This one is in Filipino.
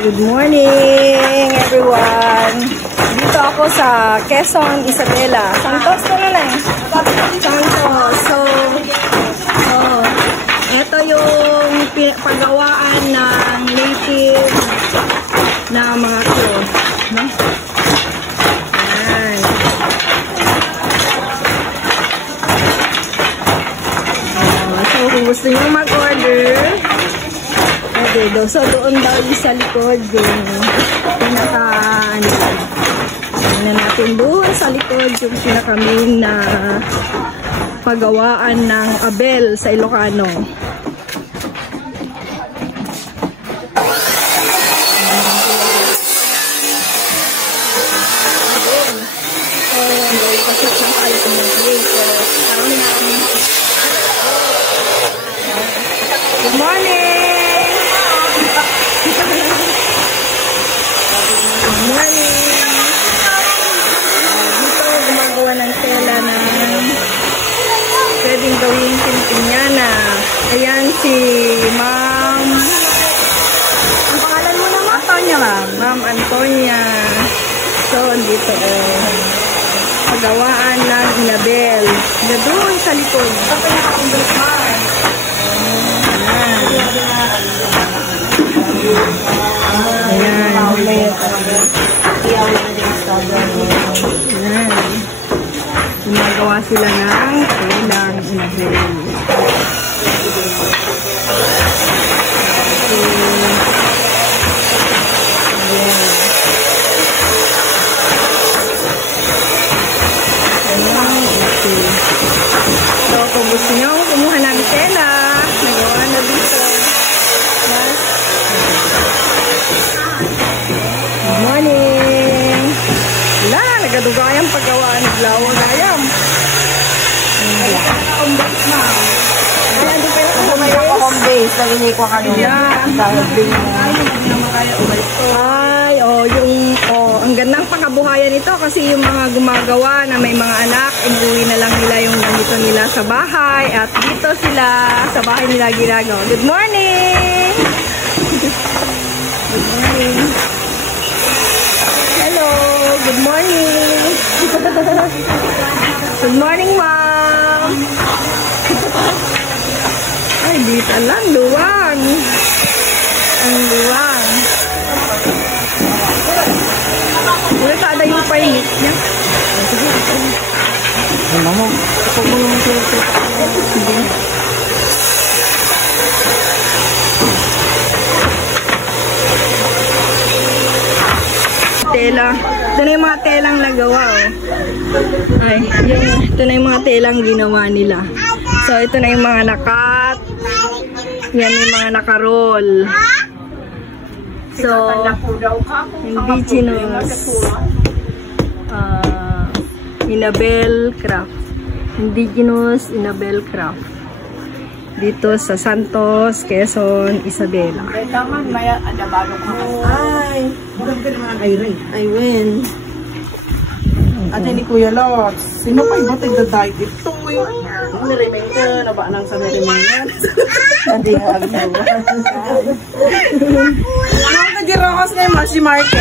Good morning, everyone. Dito ako sa Quezon, Isabela. Santos na lang. Santos. So, ito yung paggawaan ng native na mga clothes. No? Ayan. So, kung gusto nyo mag-order, so doon daw yung sa likod yung pinaka na natin doon sa likod yung pinaka main na paggawaan ng abel sa Ilocano. Good morning! Pwedeng gawing Pilipinyana. Ayan si Ma'am. Ang pangalan mo naman? Antonia, ma'am. Ma'am Antonia. So, dito paggawaan ng inabel. Na doon sa likod. Ito pa nakakumbalik, ma'am. Ayan. Ayan. Gumagawa sila ng telang inabel. So, kung gusto nyo kumuha ng tela, nagawa na dito. Good morning! Wala, nagadugayang paggawa ng lawang ayam. Narinig ko kanina. Ay, ang gandang pakabuhayan ito kasi yung mga gumagawa na may mga anak, inuwi na lang nila yung ganito nila sa bahay at dito sila sa bahay nila ginagawa. Good morning! Good morning! Hello! Good morning! Good morning, ma'am! Ay, dito lang, luwang. Ang luwang. Wala kada yung painit niya. Ano mo? Ito mo yung tela. Ito na yung mga telang nagawa, oh. Ay, ito na yung mga telang ginawa nila. So, ito na yung mga nakat. Yan yung mga nakaroll. So, indigenous inabel craft. Indigenous inabel craft. Dito sa Santos, Quezon, Isabela. Ay, bukan ka naman ang Irene. I win. Ate ni Kuya Lots, sino pa iba tigda-diet ito? Narinig ka, naba nang sa narinig. Hindi nga agnawa. Ano ka di rokas ngayon, si Market?